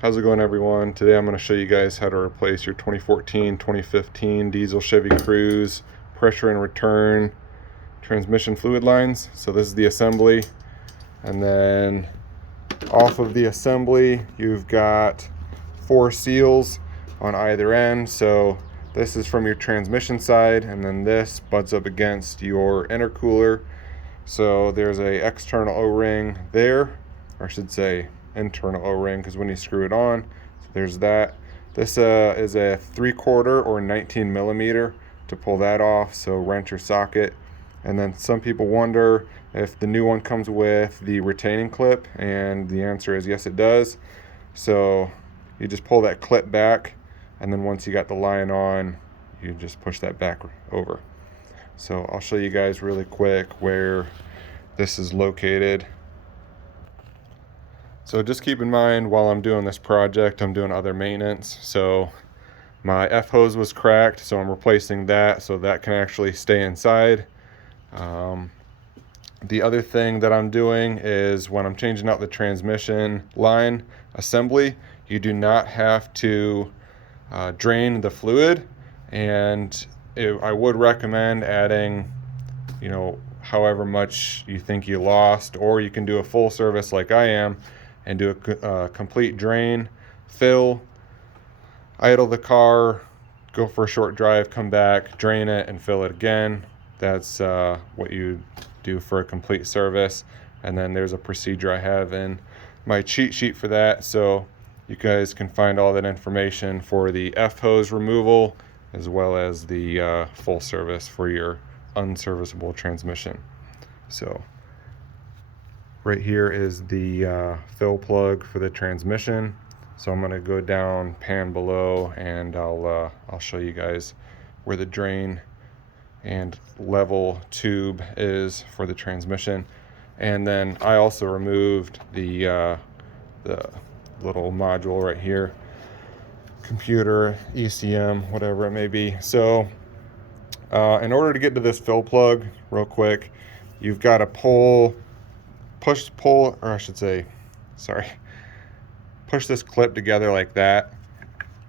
How's it going, everyone? Today I'm going to show you guys how to replace your 2014-2015 diesel Chevy Cruze pressure and return transmission fluid lines. So this is the assembly, and then off of the assembly you've got 4 seals on either end. So this is from your transmission side, and then this butts up against your intercooler. So there's a external O-ring there, or I should say internal O-ring, because when you screw it on, so there's that. This is a 3/4 or 19 millimeter to pull that off, so wrench or socket. And then some people wonder if the new one comes with the retaining clip, and the answer is yes, it does. So you just pull that clip back, and then once you got the line on, you just push that back over. So I'll show you guys really quick where this is located. So just keep in mind, while I'm doing this project, I'm doing other maintenance. So my F-hose was cracked, so I'm replacing that so that can actually stay inside. The other thing that I'm doing is when I'm changing out the transmission line assembly, you do not have to drain the fluid, and I would recommend adding, however much you think you lost, or you can do a full service like I am and do a complete drain, fill, idle the car, go for a short drive, come back, drain it, and fill it again. That's what you do for a complete service. And then there's a procedure I have in my cheat sheet for that, so you guys can find all that information for the F-hose removal as well as the full service for your unserviceable transmission. So right here is the fill plug for the transmission. So I'm going to go down, pan below, and I'll show you guys where the drain and level tube is for the transmission. And then I also removed the little module right here, computer, ECM, whatever it may be. So in order to get to this fill plug real quick, you've got to push this clip together like that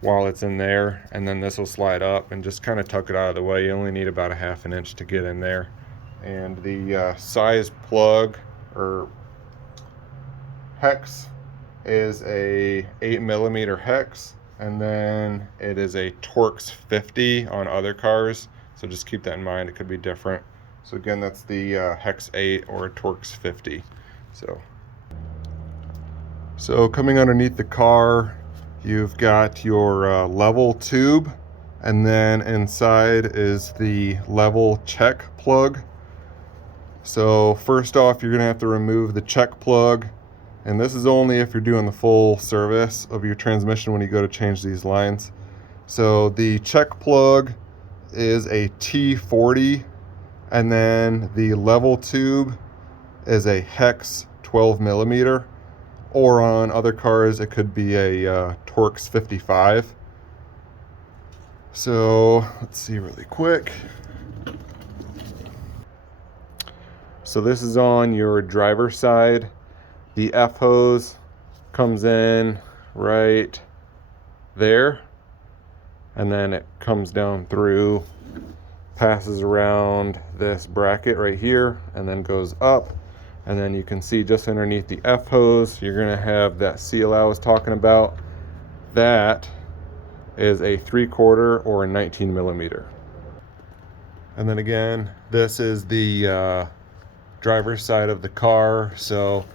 while it's in there, and then this will slide up, and just kind of tuck it out of the way. You only need about a 1/2 inch to get in there. And the size plug or hex is a 8 millimeter hex, and then it is a Torx 50 on other cars, so just keep that in mind. It could be different. So again, that's the hex 8 or a Torx 50. So coming underneath the car, you've got your level tube, and then inside is the level check plug. So first off, you're gonna have to remove the check plug, and this is only if you're doing the full service of your transmission when you go to change these lines. So the check plug is a T40, and then the level tube is a hex 12 millimeter, or on other cars it could be a Torx 55. So let's see really quick. So this is on your driver's side. The F-hose comes in right there, and then it comes down through, passes around this bracket right here, and then goes up. And then you can see just underneath the F-hose, you're gonna have that seal I was talking about. That is a 3/4 or a 19 millimeter. And then again, this is the driver's side of the car. So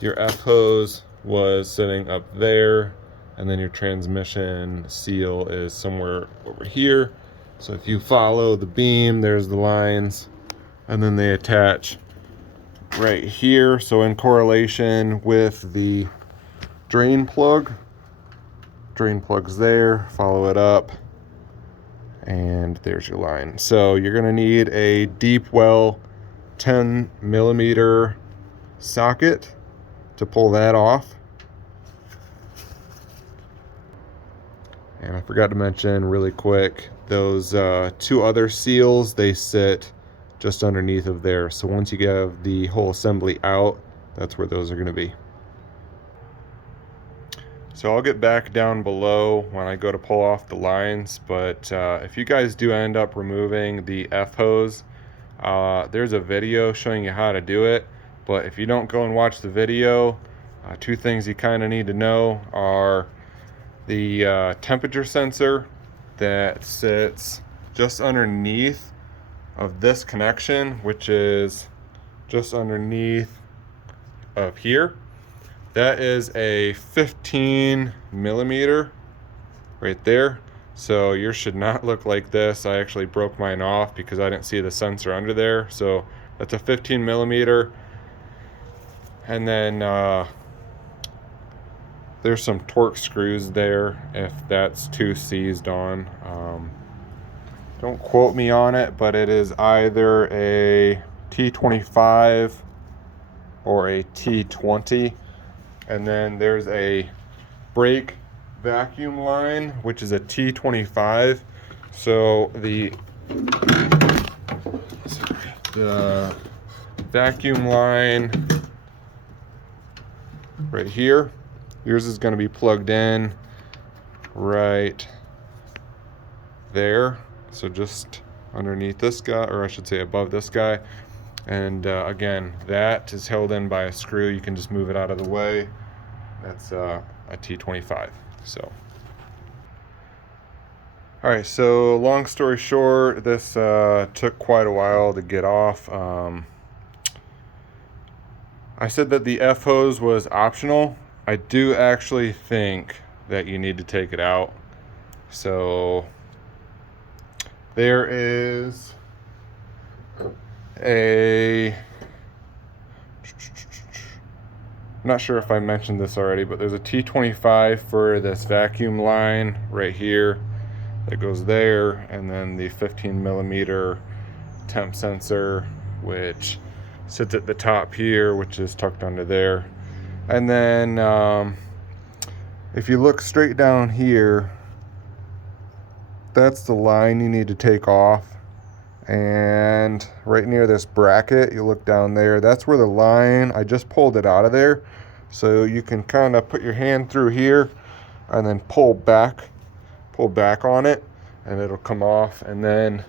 your F-hose was sitting up there, and then your transmission seal is somewhere over here. So if you follow the beam, there's the lines, and then they attach right here. So in correlation with the drain plug's there, follow it up, and there's your line. So you're gonna need a deep well 10 millimeter socket to pull that off. And I forgot to mention really quick, those 2 other seals, they sit just underneath of there. So once you get the whole assembly out, that's where those are going to be. So I'll get back down below when I go to pull off the lines, but if you guys do end up removing the F-hose, there's a video showing you how to do it, but if you don't go and watch the video, two things you kind of need to know are the temperature sensor that sits just underneath of this connection, which is just underneath of here. That is a 15 millimeter right there. So yours should not look like this. I actually broke mine off because I didn't see the sensor under there. So that's a 15 millimeter. And then there's some torque screws there if that's too seized on. Don't quote me on it, but it is either a T25 or a T20. And then there's a brake vacuum line, which is a T25. So the vacuum line right here, yours is going to be plugged in right there. So just underneath this guy, or I should say above this guy. And again, that is held in by a screw. You can just move it out of the way. That's a T25. So, all right, so long story short, this took quite a while to get off. I said that the F-hose was optional. I do actually think that you need to take it out. So there is I'm not sure if I mentioned this already, but there's a T25 for this vacuum line right here that goes there, and then the 15 millimeter temp sensor, which sits at the top here, which is tucked under there. And then if you look straight down here, that's the line you need to take off. And right near this bracket, you look down there, that's where the line, I just pulled it out of there. So you can kind of put your hand through here and then pull back on it, and it'll come off. And then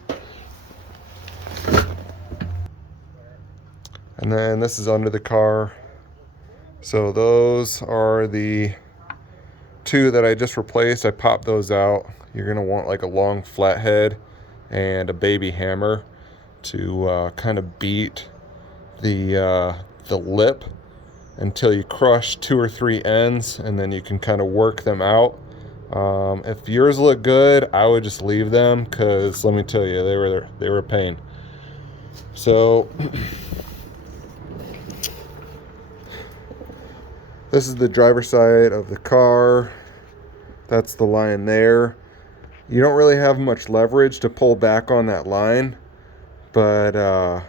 this is under the car. So those are the two that I just replaced. I popped those out. You're gonna want like a long flathead and a baby hammer to kind of beat the lip until you crush 2 or 3 ends, and then you can kind of work them out. If yours look good, I would just leave them, because let me tell you, they were a pain. So this is the driver's side of the car. That's the line there. You don't really have much leverage to pull back on that line, but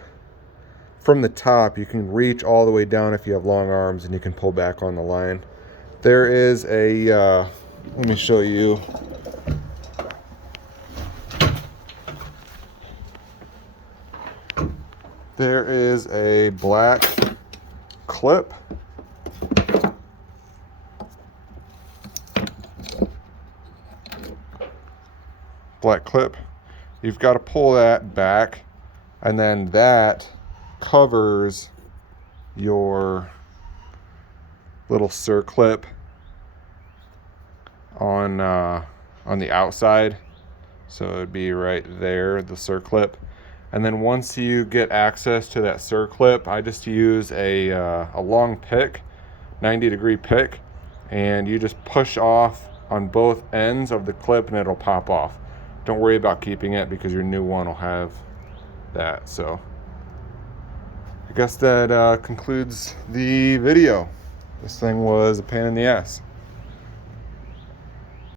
from the top you can reach all the way down if you have long arms, and you can pull back on the line. There is a let me show you. There is a black clip. You've got to pull that back, and then that covers your little circlip on the outside. So it'd be right there, the circlip. And then once you get access to that circlip, I just use a long pick, 90-degree pick, and you just push off on both ends of the clip and it'll pop off. Don't worry about keeping it, because your new one will have that. So I guess that concludes the video. This thing was a pain in the ass.